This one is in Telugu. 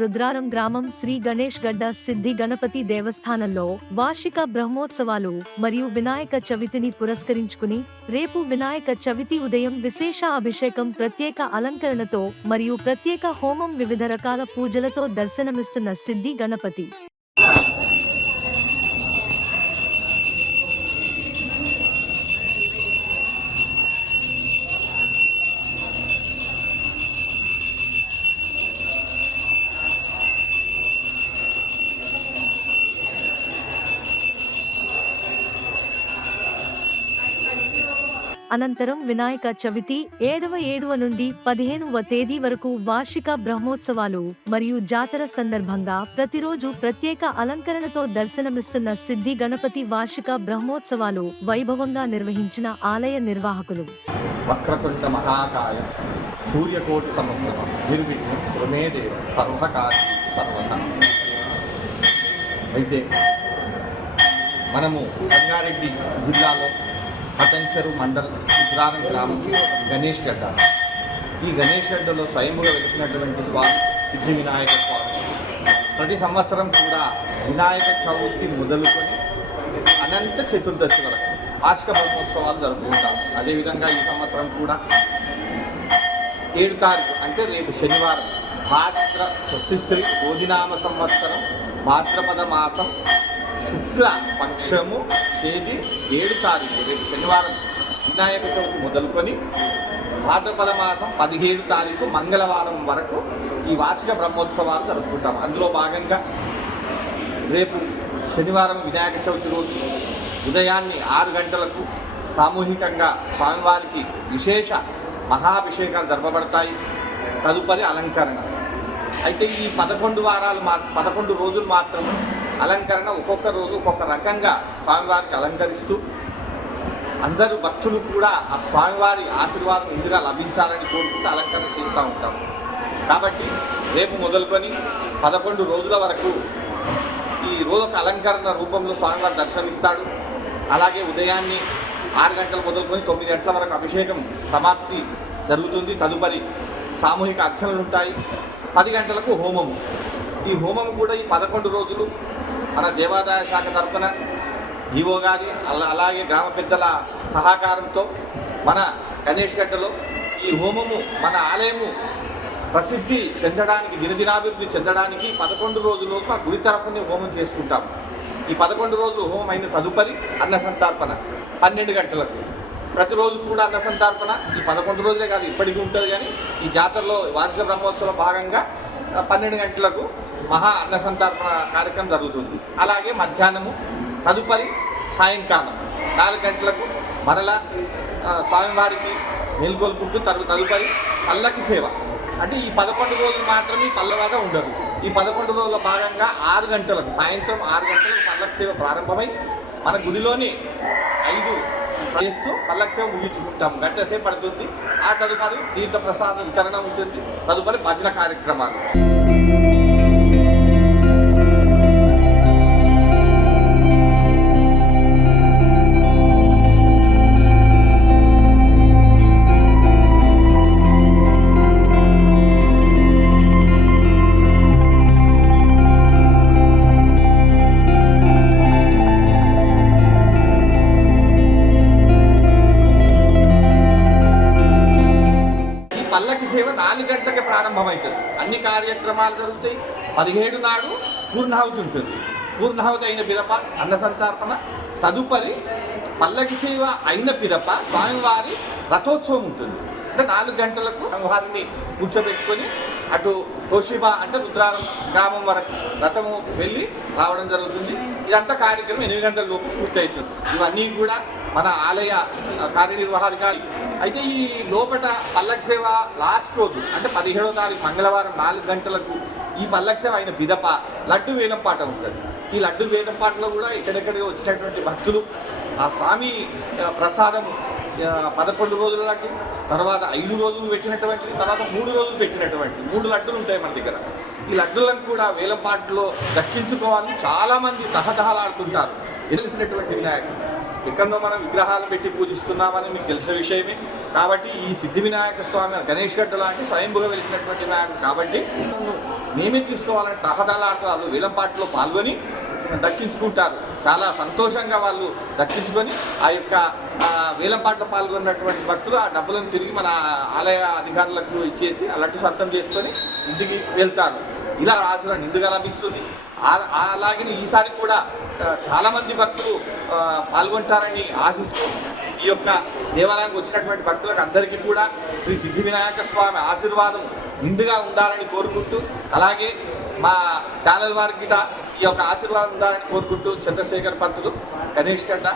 రుద్రారం గ్రామం శ్రీ గణేష్ గడ్డ సిద్ధి గణపతి దేవస్థానంలో వార్షిక బ్రహ్మోత్సవాలు మరియు వినాయక చవితిని పురస్కరించుకుని రేపు వినాయక చవితి ఉదయం విశేష అభిషేకం ప్రత్యేక అలంకరణతో మరియు ప్రత్యేక హోమం వివిధ రకాల పూజలతో దర్శనమిస్తున్న సిద్ధి గణపతి. అనంతరం వినాయక చవితి ఏడవ ఏడవ నుండి పదిహేనవ తేదీ వరకు వార్షిక బ్రహ్మోత్సవాలు మరియు జాతర సందర్భంగా ప్రతిరోజు ప్రత్యేక అలంకరణతో దర్శనమిస్తున్న సిద్ధి గణపతి వార్షిక బ్రహ్మోత్సవాలు వైభవంగా నిర్వహించిన ఆలయ నిర్వాహకులు. వక్రతుండ మహాకాయ సూర్యకోటి నిర్విఘ్నం సర్వత అయితే మనము సంగారెడ్డి జిల్లాలో పటంచెరు మండల్ ఉత్తరారం గ్రామం గణేష్ గడ్డ. ఈ గణేష్ గడ్డలో స్వయంగా వెలిసినటువంటి స్వామి సిద్ధి వినాయక స్వామి. ప్రతి సంవత్సరం కూడా వినాయక చవితి మొదలుకొని అనంత చతుర్దశి వరకు వార్షిక బ్రహ్మోత్సవాలు జరుపుకుంటాం. అదేవిధంగా ఈ సంవత్సరం కూడా ఏడు తారీఖు అంటే రేపు శనివారం భాద్ర స్త్రీ రోజునామ సంవత్సరం భాద్రపద మాసం శుక్ల పక్షము తేదీ ఏడు తారీఖు రేపు శనివారం. వినాయక చవితి మొదలుకొని భాద్రపద మాసం పదిహేడు తారీఖు మంగళవారం వరకు ఈ వార్షిక బ్రహ్మోత్సవాలు జరుపుకుంటాం. అందులో భాగంగా రేపు శనివారం వినాయక చవితి రోజు ఉదయాన్నే ఆరు గంటలకు సామూహికంగా స్వామివారికి విశేష మహాభిషేకాలు జరపబడతాయి. తదుపరి అలంకరణ. అయితే ఈ పదకొండు వారాలు మా పదకొండు రోజులు మాత్రం అలంకరణ ఒక్కొక్క రోజు ఒక్కొక్క రకంగా స్వామివారికి అలంకరిస్తూ అందరూ భక్తులు కూడా ఆ స్వామివారి ఆశీర్వాదం ఇందుగా లభించాలని కోరుకుంటూ అలంకరణ చేస్తూ ఉంటాం. కాబట్టి రేపు మొదలుకొని పదకొండు రోజుల వరకు ఈ రోజొక అలంకరణ రూపంలో స్వామివారు దర్శనమిస్తాడు. అలాగే ఉదయాన్నే ఆరు గంటలు మొదలుకొని తొమ్మిది గంటల వరకు అభిషేకం సమాప్తి జరుగుతుంది. తదుపరి సామూహిక అర్చనలు ఉంటాయి. పది గంటలకు హోమము. ఈ హోమం కూడా ఈ పదకొండు రోజులు మన దేవాదాయ శాఖ తరఫున ఈవో గారి అలా అలాగే గ్రామ పెద్దల సహకారంతో మన గణేష్ గడ్డలో ఈ హోమము మన ఆలయము ప్రసిద్ధి చెందడానికి దినదినాభివృద్ధి చెందడానికి పదకొండు రోజులు మా గుడి తరఫునే హోమం చేసుకుంటాం. ఈ పదకొండు రోజులు హోమం అయిన తదుపరి అన్న సంతర్పణ పన్నెండు గంటలకు. ప్రతిరోజు కూడా అన్న సంతర్పణ ఈ పదకొండు రోజులే కాదు ఇప్పటికీ ఉంటుంది కానీ ఈ జాతరలో వార్షిక బ్రహ్మోత్సవం భాగంగా పన్నెండు గంటలకు మహా అన్న సంతర్పణ కార్యక్రమం జరుగుతుంది. అలాగే మధ్యాహ్నము తదుపరి సాయంకాలం నాలుగు గంటలకు మరలా స్వామివారికి మేల్కొల్పుకుంటూ తరు తదుపరి పల్లకి సేవ. అంటే ఈ పదకొండు రోజులు మాత్రమే పల్లవాగా ఉండదు. ఈ పదకొండు రోజుల భాగంగా ఆరు గంటలకు సాయంత్రం ఆరు గంటలకు పల్లకి సేవ ప్రారంభమై మన గుడిలోని ఐదు చేస్తూ పల్లకి సేవ ముగించుకుంటాం. గంట సేపు పడుతుంది. ఆ తదుపరి తీర్థ ప్రసాద వితరణ ఉంటుంది. తదుపరి భజన కార్యక్రమాలు. గంటలకి ప్రారంభమవుతుంది. అన్ని కార్యక్రమాలు జరుగుతాయి. పదిహేడు నాడు పూర్ణాహుతి ఉంటుంది. పూర్ణాహుతి అయిన పిదప అన్న సంతర్పణ తదుపరి పల్లకి సేవ అయిన పిదప స్వామివారి రథోత్సవం ఉంటుంది. అంటే నాలుగు గంటలకు వారిని కూర్చోబెట్టుకొని అటు కోషిబ అంటే రుద్రారం గ్రామం వరకు రథము వెళ్ళి రావడం జరుగుతుంది. ఇదంతా కార్యక్రమం ఎనిమిది గంటల లోపు పూర్తవుతుంది ఇవన్నీ కూడా మన ఆలయ ఆ, అయితే ఈ లోపట పల్లక సేవ లాస్ట్ రోజు అంటే పదిహేడో తారీఖు మంగళవారం నాలుగు గంటలకు ఈ పల్లక సేవ అయిన బిదప లడ్డు వేలం పాట ఉంటుంది. ఈ లడ్డు వేలం పాటలో కూడా ఎక్కడెక్కడికి వచ్చినటువంటి భక్తులు ఆ స్వామి ప్రసాదం పదకొండు రోజుల లడ్డు తర్వాత ఐదు రోజులు పెట్టినటువంటి తర్వాత మూడు రోజులు పెట్టినటువంటి మూడు లడ్డులు ఉంటాయి మన దగ్గర. ఈ లడ్డులను కూడా వేలంపాట్లో దక్కించుకోవాలని చాలామంది తహతహలాడుతుంటారు. తెలిసినటువంటి వినాయకుడు. ఎక్కడో మనం విగ్రహాలు పెట్టి పూజిస్తున్నామని మీకు తెలిసిన విషయమే. కాబట్టి ఈ సిద్ధి వినాయక స్వామి గణేష్ గడ్డ లాంటి స్వయంభుగా వెలిసినటువంటి నాయకుడు కాబట్టి మేమే తీసుకోవాలని తహదలాట వాళ్ళు పాల్గొని దక్కించుకుంటారు. చాలా సంతోషంగా వాళ్ళు దక్కించుకొని ఆ యొక్క ఆ, పాల్గొన్నటువంటి భక్తులు ఆ డబ్బులను తిరిగి మన ఆలయ అధికారులకు ఇచ్చేసి అలాంటి సొంతం చేసుకొని ఇంటికి వెళ్తారు. ఇలా రాసిన నిండుగా లభిస్తుంది. అలాగే ఈసారి కూడా చాలామంది భక్తులు పాల్గొంటారని ఆశిస్తూ ఈ యొక్క దేవాలయానికి వచ్చినటువంటి భక్తులకు అందరికీ కూడా శ్రీ సిద్ధి వినాయక స్వామి ఆశీర్వాదం నిండుగా ఉండాలని కోరుకుంటూ అలాగే మా ఛానల్ వారికి గిట ఈ యొక్క ఆశీర్వాదం ఉండాలని కోరుకుంటూ చంద్రశేఖర్ పంతులు గణేష్ గడ్డ